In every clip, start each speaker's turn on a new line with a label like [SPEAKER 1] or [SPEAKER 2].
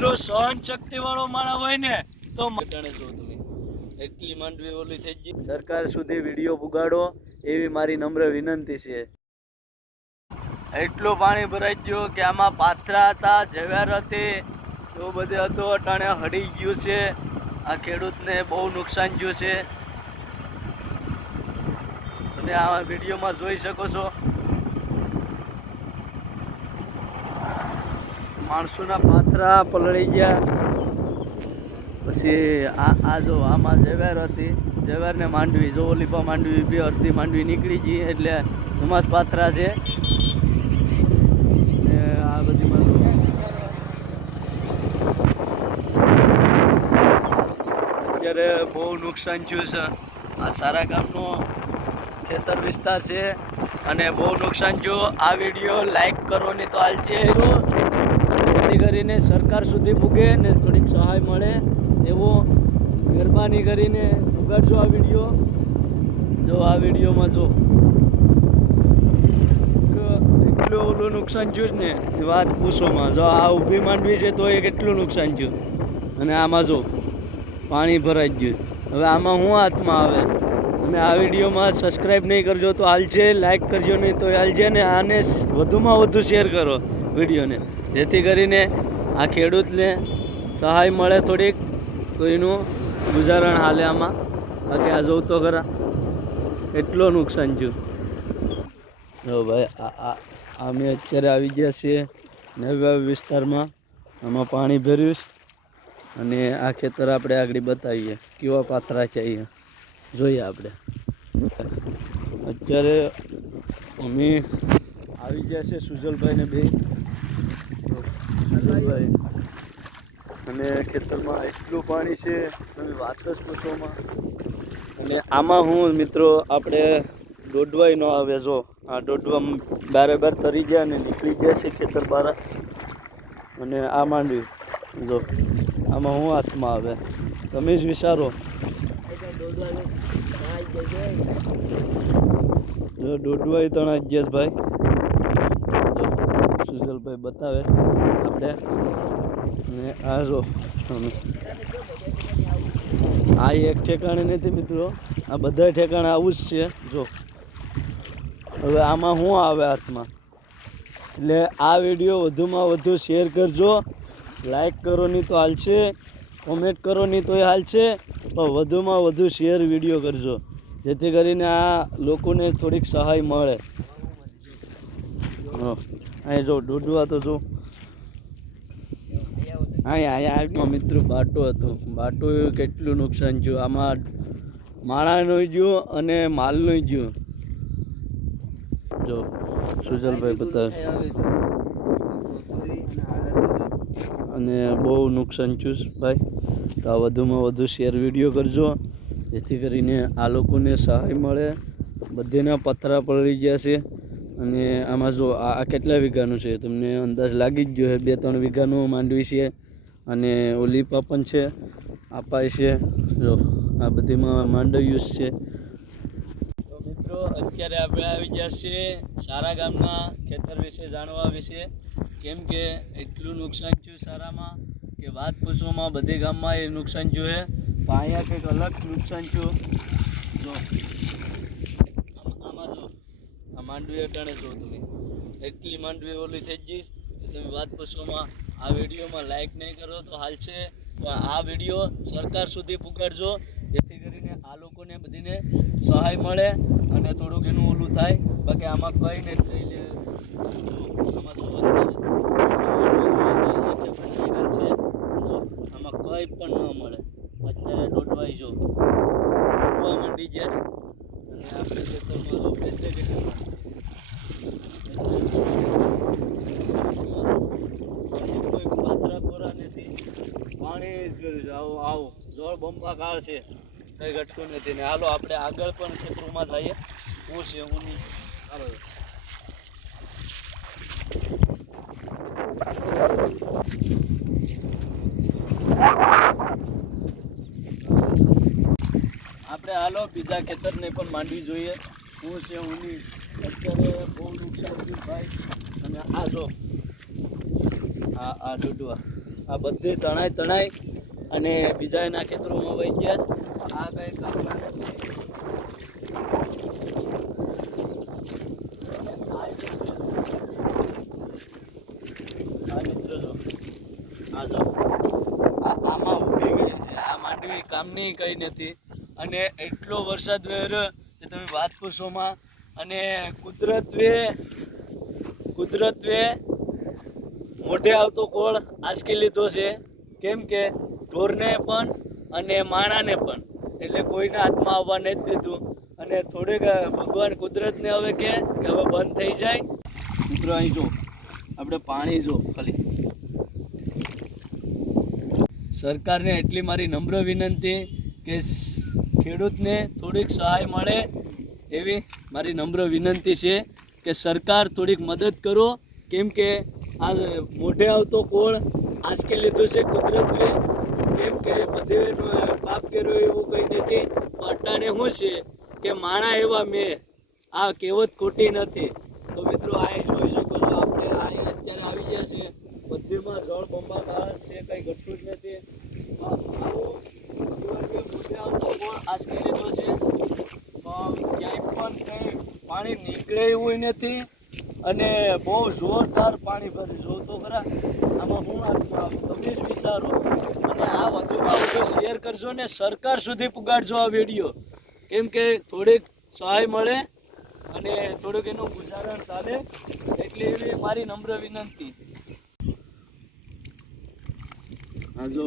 [SPEAKER 1] મિત્રો સહન શક્તિ વાળો માણસ હોય ને તો જાણે જો એટલી માંડવી ઓલી થઈ ગઈ. સરકાર સુધી વીડિયો પુગાડો એવી મારી નમ્ર વિનંતી છે. એટલું પાણી ભરાઈ ગયું કે આમાં પાથરા હતા જવેર હતી એવું બધું હતું અટાણે હડી ગયું છે. આ ખેડૂતને બહુ નુકસાન થયું છે. તમે આ વિડીયોમાં જોઈ શકો છો. માણસોના પાથરા પલળી ગયા. પછી આ આ જો આમાં જવેર હતી. જવેરને માંડવી, જો ઓલીપા માંડવી, બી અડધી માંડવી નીકળી ગઈ એટલે ઉમાસ પાથરા છે. આ બધી અત્યારે બહુ નુકસાન થયું છે. આ સારા ગામનો ખેતર વિસ્તાર છે. અને બહુ નુકસાન થયું. આ વીડિયો લાઈક કરો ને તો હાલશે જેથી કરીને સરકાર સુધી મૂકે ને થોડીક સહાય મળે એવો મહેરબાની કરીને ઉગાડશો આ વીડિયો. જો આ વિડીયોમાં જો. એટલું ઓલું નુકસાન થયું જ ને એ વાત પૂછોમાં. જો આ ઊભી માંડવી છે તો એ કેટલું નુકસાન થયું? અને આમાં જો, પાણી ભરાઈ ગયું. હવે આમાં શું હાથમાં આવે? અને આ વિડીયોમાં સબસ્ક્રાઈબ નહીં કરજો તો હાલશે લાઈક કરજો નહીં તો હાલશે ને આને વધુમાં વધુ શેર કરો વિડીયોને. જેથી કરીને આ ખેડૂતને સહાય મળે થોડીક, તો એનું ગુજારણ હાલે આમાં. બાકી આ જોઉં તો ખરા, એટલો નુકસાન થયું. જો ભાઈ અમે અત્યારે આવી ગયા છીએ નવા વિસ્તારમાં. આમાં પાણી ભર્યું છે અને આ ખેતર આપણે આગળ બતાવીએ. કેવા પાથરા છે અહીંયા? જોઈએ આપણે. અત્યારે અમે આવી ગયા છે સુજલભાઈને બે સુજલભાઈ અને ખેતરમાં એટલું પાણી છે, તમે વાત જ પૂછોમાં અને આમાં હું, મિત્રો, આપણે દોડવાય ન આવે જો. આ દોડવા બારે બાર તરી ગયા અને નીકળી ગયા છે ખેતર બહાર અને આ માંડવી, જો. આમાં હું હાથમાં આવે. તમે જ વિચારો. જો દોડવાય ગયા ભાઈ. સુજલભાઈ બતાવે. આપણે ને આ જો આ એક ઠેકાણે નથી મિત્રો. આ બધા ઠેકાણે આવું જ છે, જો. હવે આમાં શું આવે હાથમાં? એટલે આ વીડિયો વધુમાં વધુ શેર કરજો. લાઈક કરો નહીં તો હાલશે. કોમેન્ટ કરો નહીં તો એ હાલશે. પણ વધુમાં વધુ શેર વીડિયો કરજો. જેથી કરીને આ લોકોને થોડીક સહાય મળે. અહીં જો ડૂડવા તો જો. અહીંયા અહીંયા મિત્રો બાટો હતો. બાટો કેટલું નુકસાન થયું. આમાં માળાનું ગયું અને માલનું ગયું. જો, સુજલભાઈ બતાવે. અને બહુ નુકસાન થયું ભાઈ. તો આ વધુમાં વધુ શેર વીડિયો કરજો. જેથી કરીને આ લોકોને સહાય મળે. બધેના પથરા પડી ગયા છે. અને આમાં જો આ કેટલા વીઘાનું છે? તમને અંદાજ લાગી જ ગયો છે બે, ત્રણ વીઘાનું માંડવી છે. અને ઓલીપા પણ છે આપાય છે. જો, આ બધીમાં માંડવ્યુસ છે. તો મિત્રો, અત્યારે આપણે આવી ગયા છીએ સારા ગામના ખેતર વિશે જાણવા વિશે. કેમ કે એટલું નુકસાન થયું સારામાં કે વાત પૂછવામાં બધે ગામમાં એ નુકસાન છે. પણ અહીંયા કંઈક અલગ નુકસાન થયું. જો, આમાં જો, આ માંડવી અટાણે જો તમે એટલી માંડવી ઓલી થઈ ગઈ તમે વાત પૂછવામાં આ વિડીયોમાં લાઇક નહીં કરો તો હાલશે પણ આ વીડિયો સરકાર સુધી પહોંચાડજો જેથી કરીને આ લોકોને બધીને સહાય મળે અને થોડુંક એનું ઓલું થાય. બાકી આમાં કંઈ નહીં લે આમાં છે કંઈ પણ ન મળે. અત્યારે દોડવાઈ જો માંડી જાય અને આપણે લો એટલે કેટલું કોઈ પાથરા કોરા નથી પાણી જ ગયું છે આવું આવું બંબાકાર છે, કંઈ ઘટતું નથી. ને હાલો, આપણે આગળ પણ ખેતરોમાં જઈએ. હું છે, હું નહીં. હાલો. આપણે હાલો, બીજા ખેતરને પણ માંડવી જોઈએ. હું છે, હું નહીં. અત્યારે બહુ નુકસાન થયું ભાઈ. અને આ જો, આ આ ડૂડવા આ બધે તણાઈ તણાઈ અને બીજા એના ખેતરોમાં વહી ગયા. આ કઈ કામના નથી આમાં ઊભી ગઈ છે. આ માંડવી કામની કઈ નથી. અને એટલો વરસાદ વેરો કે તમે વાત પૂછોમાં અને કુદરતવે કુદરતવે મોઢે આવતો કોળ આસકી લીધો છે. કેમ કે ઢોરને પણ અને માણાને પણ. એટલે કોઈના હાથમાં આવવા નથી દીધું. અને થોડેક ભગવાન કુદરતને હવે કે હવે બંધ થઈ જાય. મિત્રો, અહીં જો આપણે પાણી જો ખાલી. સરકારને એટલી મારી નમ્ર વિનંતી કે ખેડૂતને થોડીક સહાય મળે એવી મારી નમ્ર વિનંતી છે કે સરકાર થોડીક મદદ કરો. કેમ કે આ મોઢે આવતો કોળ આજકે લીધું છે કુદરતે કેમ કે બધે પાપ કર્યો એવું કંઈ નથી. અટાણે શું છે કે માણા એવા મેં. આ કહેવત ખોટી નથી. તો મિત્રો આ જોઈ શકો છો આપણે. આ અત્યારે આવી ગયા છે. મંદિરમાં જળ બંબાકાર છે, કંઈ ઘટતું જ નથી. આ આવું જીવન કે મોઢે આવતો કોળ આંચકી લીધો છે. ક્યાંય પણ કંઈ પાણી નીકળે એવું નથી. અને બહુ જોરદાર પાણી ભરી જો ખરા. આમાં હું તમે જ વિચારો. અને આ વધુમાં વધુ શેર કરજો ને સરકાર સુધી પુગાડજો આ વીડિયો કેમ કે થોડીક સહાય મળે અને થોડુંક એનું ગુજારણ ચાલે એટલે એવી મારી નમ્ર વિનંતી. હા જો,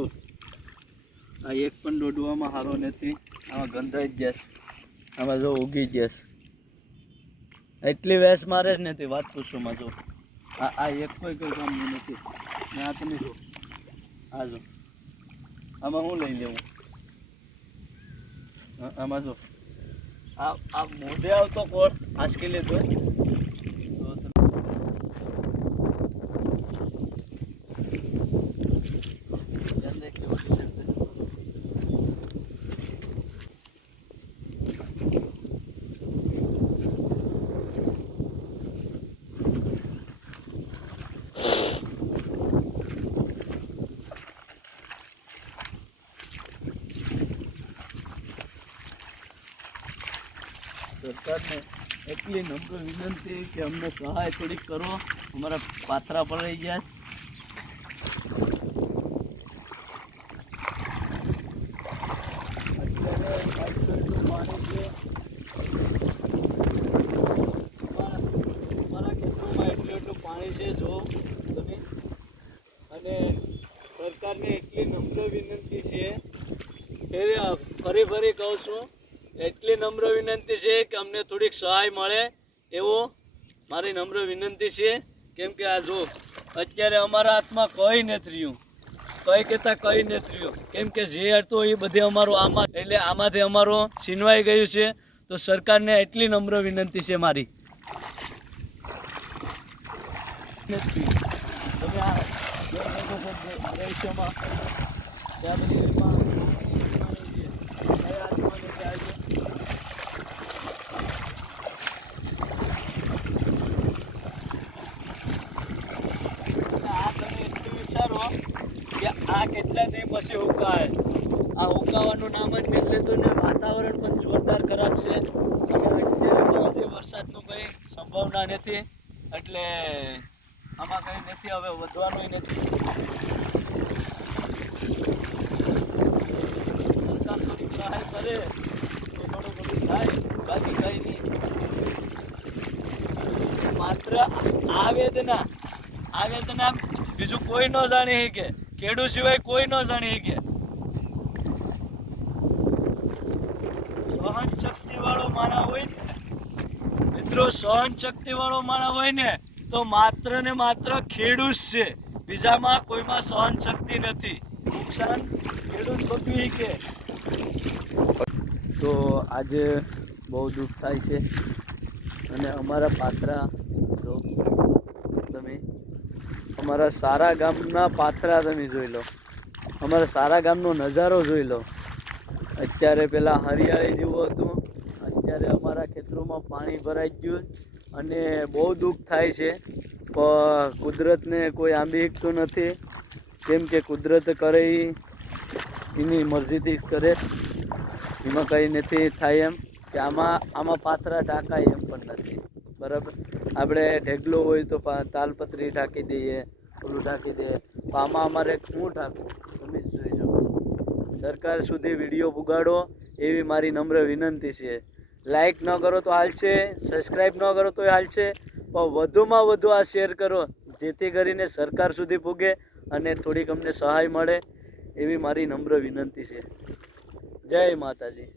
[SPEAKER 1] આ એક પણ દોડવામાં સારો નથી. આમાં ગંધાઈ જ આમાં જો ઉગી જશે એટલી વેસ મારે જ નથી, વાત પૂછોમાં જો. આ એક કોઈ કોઈ કામનું નથી. ને, આ તમે જો આ જો. આમાં હું લઈ લેવું? આમાં જો. આ મોઢે આવતો કોટ, આંચકી લીધો સરકારને એટલી નમ્ર વિનંતી કે અમને સહાય થોડીક કરો અમારા પાથરા પડાઈ ગયા છે. અત્યારે પાણી છે. જો તમે અને સરકારને એટલી નમ્ર વિનંતી છે ફરી ફરી કહું છું એટલી નમ્ર વિનંતી છે કે અમને થોડીક સહાય મળે એવો મારી નમ્ર વિનંતી છે. કેમ કે આ જો, અત્યારે અમારા હાથમાં કંઈ નથી રહ્યું. કંઈ કહેતા કંઈ નથી રહ્યું. કેમ કે જે હતો એ બધે અમારું આમાં, એટલે આમાંથી અમારો છીનવાઈ ગયું છે. તો સરકારને એટલી નમ્ર વિનંતી છે મારી. તમે આ જોઈ શકો છો જે ભવિષ્યમાં ત્યાં બધી એમાં પાણી છે. કયા હાથમાં નથી આવ્યું? આ તમે એટલું વિચારો કે આ કેટલા દી પછી હુકાય? આ હુકાવાનું નામ જ નથી લેતું ને વાતાવરણ પણ જોરદાર ખરાબ છે. અત્યારે વરસાદનું કંઈ સંભાવના નથી. એટલે આમાં કંઈ નથી, હવે વધવાનું નથી. કરે, તો થોડું ઘણું થાય, બાકી કંઈ નહીં. માત્ર આ વેદના આ વેદના બીજું કોઈ ન જાણી શકે ખેડૂત સિવાય કોઈ ન જાણી શકે સહન શક્તિ વાળો માણસ હોય ને, મિત્રો, સહન શક્તિ વાળો માણસ હોય ને, તો માત્ર ને માત્ર ખેડૂત છે. બીજામાં કોઈમાં સહન શક્તિ નથી. નુકસાન ખેડૂત ભોગવી કે. તો આજે બહુ દુઃખ થાય છે. અને અમારા પાત્રા અમારા સારા ગામના પાથરા તમે જોઈ લો. અમારા સારા ગામનો નજારો જોઈ લો. અત્યારે પેલા હરિયાળી જેવું હતું. અત્યારે અમારા ખેતરોમાં પાણી ભરાઈ ગયું અને બહુ દુઃખ થાય છે. પણ કુદરતને કોઈ આંબી શકતું નથી. કેમ કે કુદરત કરે એની મરજીથી કરે. એમાં કંઈ નથી થાય એમ. કે આમાં આમાં પાથરા ટાંકાય એમ પણ નથી. બરાબર? આપણે ઢેગલો હોય તો તાલપત્રી ઢાંકી દઈએ, ઓલું ઢાંકી દઈએ. આમાં અમારે શું ઢાંકું તમે જ જોઈ શકો. સરકાર સુધી વીડિયો પુગાડો, એવી મારી નમ્ર વિનંતી છે. લાઈક ન કરો તો હાલશે સબસ્ક્રાઈબ ન કરો તો હાલશે, પણ વધુમાં વધુ આ શેર કરો, જેથી કરીને સરકાર સુધી પૂગે અને થોડીક અમને સહાય મળે, એવી મારી નમ્ર વિનંતી છે. જય માતાજી.